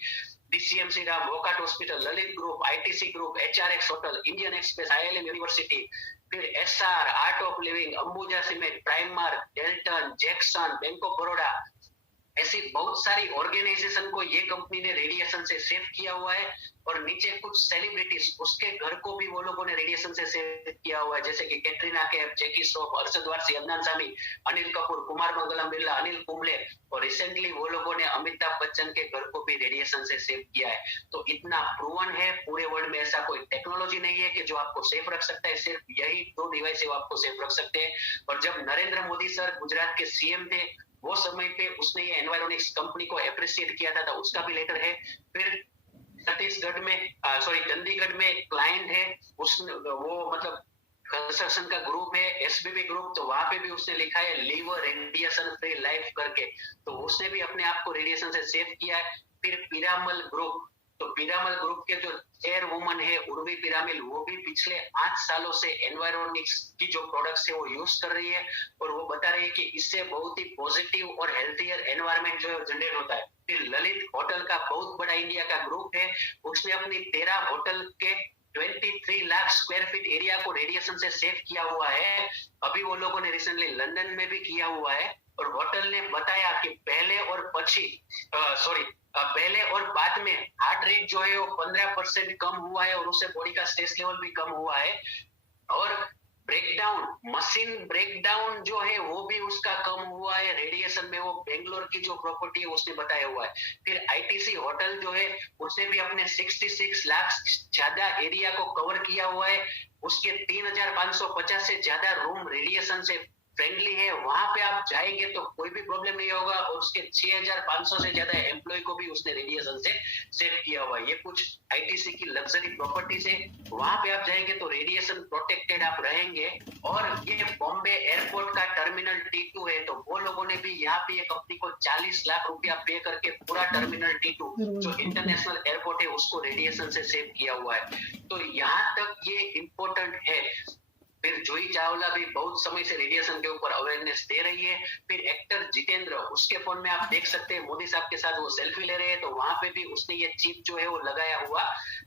DCMC Ram, Wockhardt hospital, Lalit group, ITC group, HRX hotel, Indian Express, ILM university, फिर SR, art of living, Ambuja cement, Primark, Delton, Jackson, bank of Baroda, ऐसी बहुत सारी organisation को ये company ने radiation से save किया हुआ है। और नीचे कुछ सेलिब्रिटीज, उसके घर को भी वो लोगों ने रेडिएशन से सेव किया हुआ है, जैसे कि कैटरीना कैफ, जैकी श्रॉफ, अरशद वारसी, अदनान सामी, अनिल कपूर, कुमार मंगलम बिरला, अनिल कुंबले, और रिसेंटली वो लोगों ने अमिताभ बच्चन के घर को भी रेडिएशन से सेव किया है। तो इतना प्रूवन है, पूरे वर्ल्ड में ऐसा कोई टेक्नोलॉजी नहीं है कि जो आपको सेफ रख सकता है, सिर्फ यही 2 डिवाइस है वो आपको सेफ रख सकते हैं। और जब नरेंद्र मोदी सर गुजरात के सीएम थे, वो समय पे उसने ये एनवायरोनिक्स कंपनी को अप्रिशिएट किया था, उसका भी लेटर है। फिर छत्तीसगढ़ में चंडीगढ़ में एक क्लाइंट है, उसने वो मतलब कंस्ट्रक्शन का ग्रुप है एसबीबी ग्रुप, तो वहां पे भी उसने लिखा है लिव रेडिएशन फ्री लाइफ करके, तो उसने भी अपने आप को रेडिएशन से सेव किया है। फिर पिरामल ग्रुप, तो पिरामल ग्रुप के जो चेयर वुमन है उर्वी पिरामिल, वो भी पिछले 8 सालों से एनवायरनिक्स की जो प्रोडक्ट्स है वो यूज कर रही है, और वो बता रही है कि इससे बहुत ही पॉजिटिव और हेल्थियर एनवायरमेंट जो है जनरेट होता है। फिर ललित होटल का बहुत बड़ा इंडिया का ग्रुप है, उसने अपनी 13 होटल के 23 लाख स्क्वायर फीट एरिया को रेडिएशन से सेव किया हुआ है। अभी वो लोगों ने रिसेंटली लंदन में भी किया हुआ है, और होटल ने बताया कि पहले और बाद में हार्ट रेट जो है वो 15% कम हुआ है, और उससे बॉडी का स्ट्रेस लेवल भी कम हुआ है, और मशीन ब्रेकडाउन जो है वो भी उसका कम हुआ है रेडिएशन में। वो बेंगलोर की जो प्रॉपर्टी है उसने बताया हुआ है। फिर आईटीसी होटल जो है उसने भी अपने 66 लाख ज्यादा एरिया को कवर किया हुआ है, उसके 3550 से ज्यादा रूम रेडिएशन से फ्रेंडली है, वहां पे आप जाएंगे तो कोई भी प्रॉब्लम नहीं होगा, और उसके 6500 से ज्यादा एम्प्लॉय को भी उसने रेडिएशन से सेव किया हुआ है। ये कुछ आईटीसी की लग्जरी प्रॉपर्टीज है, वहां पे आप जाएंगे तो रेडिएशन प्रोटेक्टेड आप रहेंगे। और ये बॉम्बे एयरपोर्ट का टर्मिनल T2 है, तो वो लोगों ने भी यहाँ पे एक कंपनी को 40 लाख रुपया पे करके पूरा टर्मिनल T2 जो इंटरनेशनल एयरपोर्ट है उसको रेडिएशन से सेव किया हुआ है। तो यहाँ तक ये इम्पोर्टेंट है। फिर जूही चावला भी बहुत समय से रेडिएशन के ऊपर अवेयरनेस दे रही है। फिर एक्टर जितेंद्र, उसके फोन में आप देख सकते हैं मोदी साहब के साथ वो सेल्फी ले रहे हैं, तो वहां पे भी उसने ये चिप जो है वो लगाया हुआ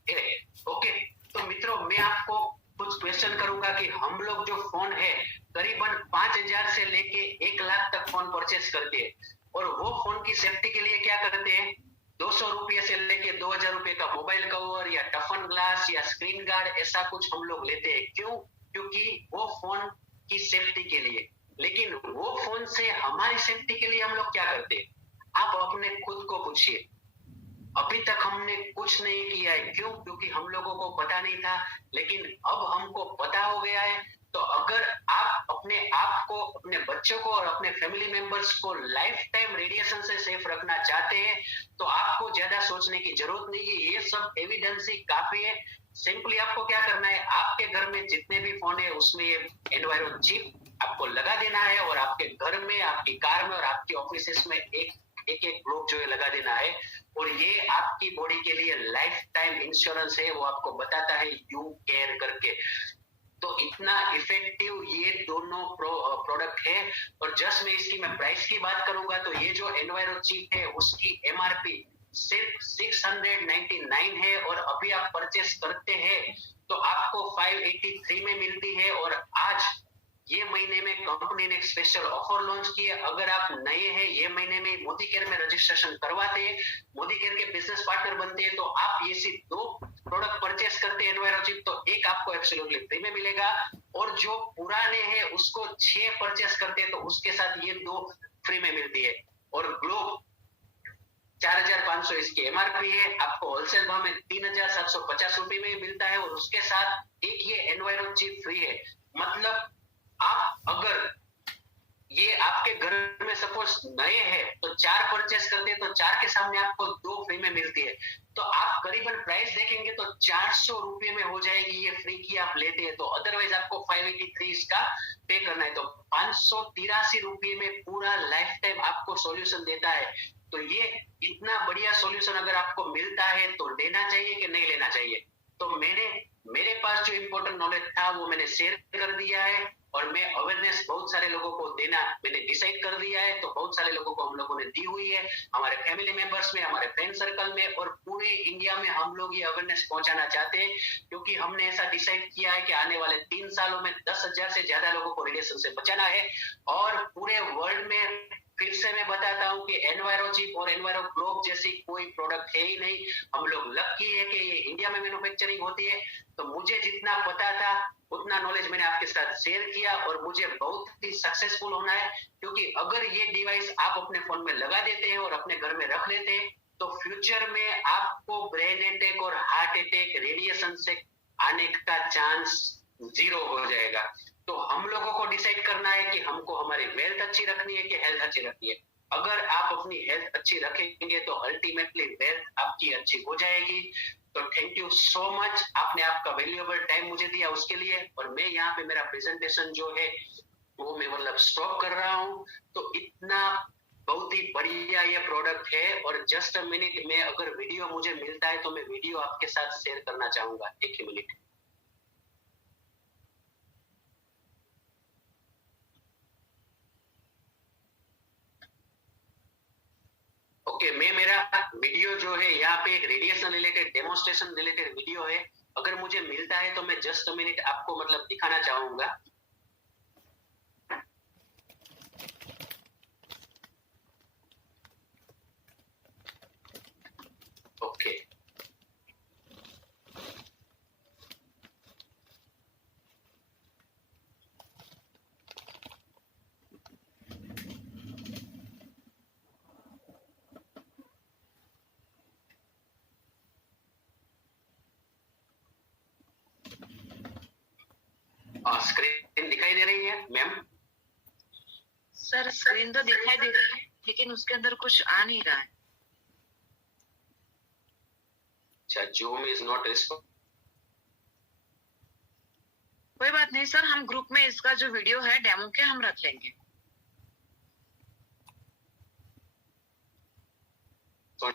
है। ओके, तो मित्रों मैं आपको कुछ क्वेश्चन करूंगा कि हम लोग जो फोन है करीबन 5000 से लेके 1 लाख तक फोन परचेस करते हैं, और वो फोन की सेफ्टी के लिए क्या करते हैं, 200 रुपये से लेके 2000 रुपये का मोबाइल कवर या टफन ग्लास या स्क्रीन गार्ड ऐसा कुछ हम लोग लेते हैं। क्यों? क्योंकि वो फोन की सेफ्टी के लिए। लेकिन वो फोन से हमारी सेफ्टी के लिए हम लोग क्या करते हैं? आप अपने खुद को पूछिए। अभी तक हमने कुछ नहीं किया है। क्यों? क्योंकि हम लोगों को पता नहीं था, लेकिन अब हमको पता हो गया है। तो अगर आप अपने आप को, अपने बच्चों को और अपने फैमिली मेंबर्स को लाइफ टाइम रेडिएशन से सेफ रखना चाहते हैं तो आपको ज्यादा सोचने की जरूरत नहीं है, ये सब एविडेंस ही काफी है। सिंपली आपको क्या करना है, आपके घर में जितने भी फोन है उसमें ये एनवायरो चिप आपको लगा देना है, और आपके घर में, आपकी कार में और आपकी ऑफिस में एक ग्लोब जो है लगा देना है। और ये आपकी बॉडी के लिए लाइफ टाइम इंश्योरेंस है, वो आपको बताता है यू केयर करके। तो इतना इफेक्टिव ये दोनों प्रोडक्ट है। और जस्ट मैं प्राइस की बात करूंगा तो ये जो एनवायरो चिप है उसकी एमआरपी सिर्फ 699 है, और अभी आप परचेस करते हैं तो आपको 583 में मिलती है। और आज ये महीने में कंपनी ने एक स्पेशल ऑफर लॉन्च की है। अगर आप नए हैं, ये महीने में मोदी केयर में रजिस्ट्रेशन करवाते हैं, मोदी केयर के बिजनेस पार्टनर बनते हैं, तो आप ये सिर्फ 2 प्रोडक्ट परचेस करते हैं एनवायरो चिप, तो एक आपको एब्सोल्युटली फ्री में मिलेगा, और जो पुराने हैं उसको 6 परचेस करते हैं तो उसके साथ ये 2 फ्री में मिलती है। और ग्लोब 4500 इसकी एमआरपी है, आपको होलसेल भाव में 3750 रुपए में मिलता है, और उसके साथ एक ये एनवायरो चिप फ्री है। मतलब आप अगर ये आपके घर में सपोज नए हैं तो 4 परचेस करते हैं तो 4 के सामने आपको 2 फ्री में मिलती है। तो आप करीबन प्राइस देखेंगे तो 400 रुपये में हो जाएगी ये फ्री की आप लेते हैं, तो अदरवाइज आपको 583 इसका पे करना है। तो 583 रुपये में पूरा लाइफ टाइम आपको सॉल्यूशन देता है। तो ये इतना बढ़िया सॉल्यूशन अगर आपको मिलता है तो लेना चाहिए कि नहीं लेना चाहिए। तो मेरे पास जो इंपॉर्टेंट नॉलेज था वो मैंने शेयर कर दिया है, और मैं अवेयरनेस बहुत सारे लोगों को देना मैंने डिसाइड कर दिया है। तो बहुत सारे लोगों को हम लोगों ने दी हुई है, हमारे फैमिली मेंबर्स में, हमारे फ्रेंड सर्कल में, और पूरे इंडिया में हम लोग ये अवेयरनेस पहुंचाना चाहते हैं। क्योंकि हमने ऐसा डिसाइड किया है कि आने वाले 3 सालों में 10,000 से ज्यादा लोगों को रेडिएशन से बचाना है। और पूरे वर्ल्ड में फिर से मैं बताता हूं कि एनवायरो चिप और एनवायरो ग्लोब जैसी कोई प्रोडक्ट है ही नहीं। हम लोग लकी है कि ये इंडिया में मैन्युफैक्चरिंग होती है। तो मुझे जितना पता था उतना नॉलेज मैंने आपके साथ शेयर किया, और मुझे बहुत ही सक्सेसफुल होना है। क्योंकि अगर ये डिवाइस आप अपने फोन में लगा देते हैं और अपने घर में रख लेते हैं तो फ्यूचर में आपको ब्रेन अटैक और हार्ट अटैक रेडिएशन से आने का चांस 0 हो जाएगा। तो हम लोगों को डिसाइड करना है कि हमको हमारी वेल्थ अच्छी रखनी है कि हेल्थ अच्छी रखनी है। अगर आप अपनी हेल्थ अच्छी रखेंगे तो अल्टीमेटली वेल्थ आपकी अच्छी हो जाएगी। तो थैंक यू सो मच, आपने आपका वैल्यूएबल टाइम मुझे दिया उसके लिए। और मैं यहाँ पे मेरा प्रेजेंटेशन जो है वो मैं मतलब स्टॉप कर रहा हूँ। तो इतना बहुत ही बढ़िया ये प्रोडक्ट है। और जस्ट अ मिनट में अगर वीडियो मुझे मिलता है तो मैं वीडियो आपके साथ शेयर करना चाहूंगा, एक ही मिनट। ओके, मैं मेरा वीडियो जो है यहाँ पे एक radiation related demonstration related video है, अगर मुझे मिलता है तो मैं जस्ट अ मिनट आपको मतलब दिखाना चाहूंगा। ओके, स्क्रीन दिखाई दे रही है मैम? सर स्क्रीन तो दिखाई दे रही है लेकिन उसके अंदर कुछ आ नहीं रहा है। अच्छा, जूम इज नॉट रिस्पॉन्ड। कोई बात नहीं सर, हम ग्रुप में इसका जो वीडियो है डेमो के हम रख लेंगे। तो